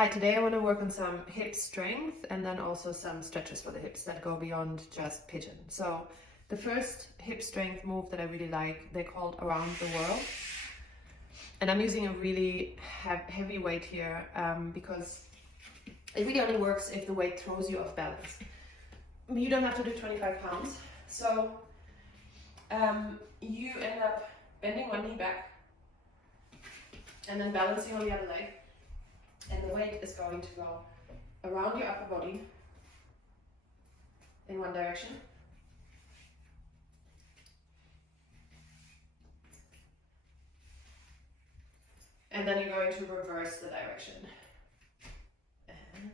Hi, today I want to work on some hip strength and then also some stretches for the hips that go beyond just pigeon. So the first hip strength move that I really like, they're called Around the World. And I'm using a really heavy weight here because it really only works if the weight throws you off balance. You don't have to do 25 pounds. So you end up bending one knee back and then balancing on the other leg. And the weight is going to go around your upper body in one direction. And then you're going to reverse the direction. And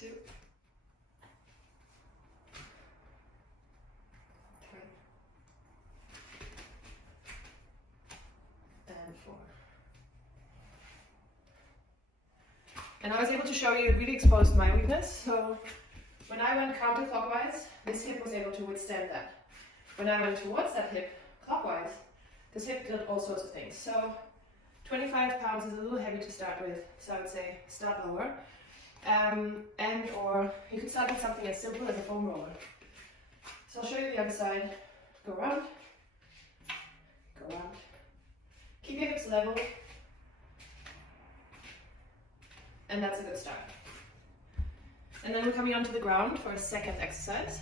2, 3, and 4. And I was able to show you, it really exposed my weakness. So when I went counterclockwise, this hip was able to withstand that. When I went towards that hip, clockwise, this hip did all sorts of things. So 25 pounds is a little heavy to start with, so I would say start lower. And or you could start with something as simple as a foam roller. So I'll show you the other side. Go around, go around. Keep your hips level, and that's a good start. And then we're coming onto the ground for a second exercise.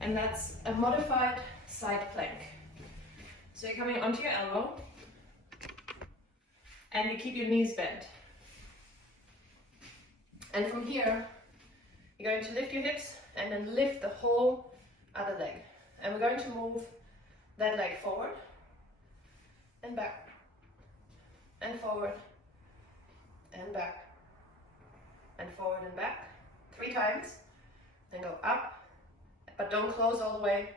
And that's a modified side plank. So you're coming onto your elbow and you keep your knees bent. And from here, you're going to lift your hips and then lift the whole other leg. And we're going to move that leg forward and back and forward and back and forward and back 3 times. Then go up. But don't close all the way,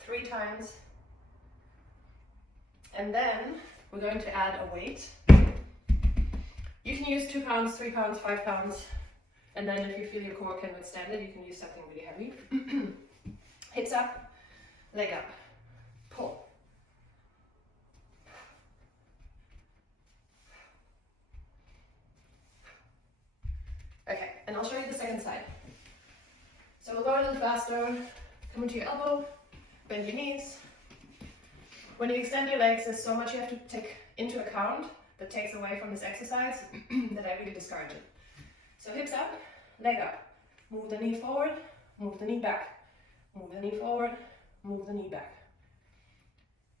3 times. And then we're going to add a weight. You can use 2 pounds, 3 pounds, 5 pounds. And then if you feel your core can withstand it, you can use something really heavy. Hips up, leg up, pull. Okay, and I'll show you the second side. So we'll go a little faster. Come into your elbow, bend your knees. When you extend your legs, there's so much you have to take into account that takes away from this exercise that I really discourage it. So hips up, leg up. Move the knee forward, move the knee back. Move the knee forward, move the knee back.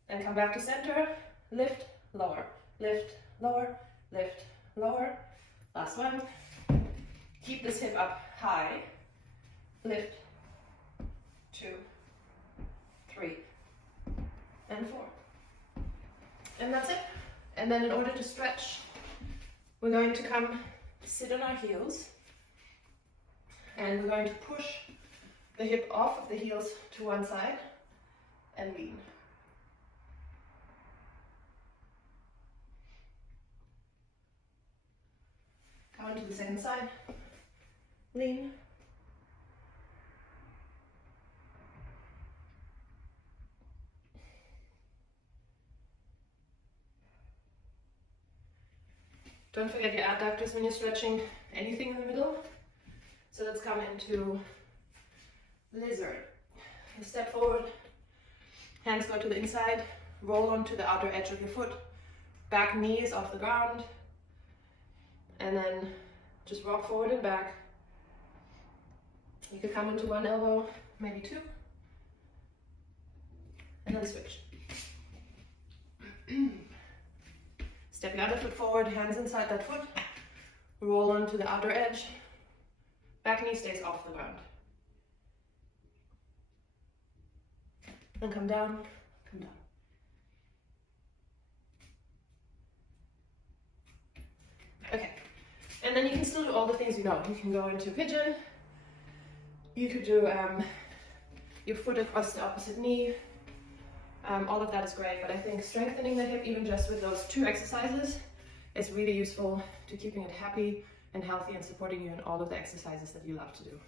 And come back to center, lift, lower, lift, lower, lift, lower. Last one. Keep this hip up high, lift, 2, 3, and 4. And that's it. And then in order to stretch, we're going to come sit on our heels and we're going to push the hip off of the heels to one side and lean. Come on to the second side, lean. Don't forget your adductors when you're stretching anything in the middle. So let's come into lizard. You step forward, hands go to the inside, roll onto the outer edge of your foot, back knee is off the ground, and then just rock forward and back. You could come into one elbow, maybe 2, and then switch. Step your other foot forward, hands inside that foot, roll onto the outer edge, back knee stays off the ground. And come down, come down. Okay, and then you can still do all the things you know. You can go into pigeon, you could do your foot across the opposite knee. All of that is great, but I think strengthening the hip, even just with those 2 exercises, is really useful to keeping it happy and healthy and supporting you in all of the exercises that you love to do.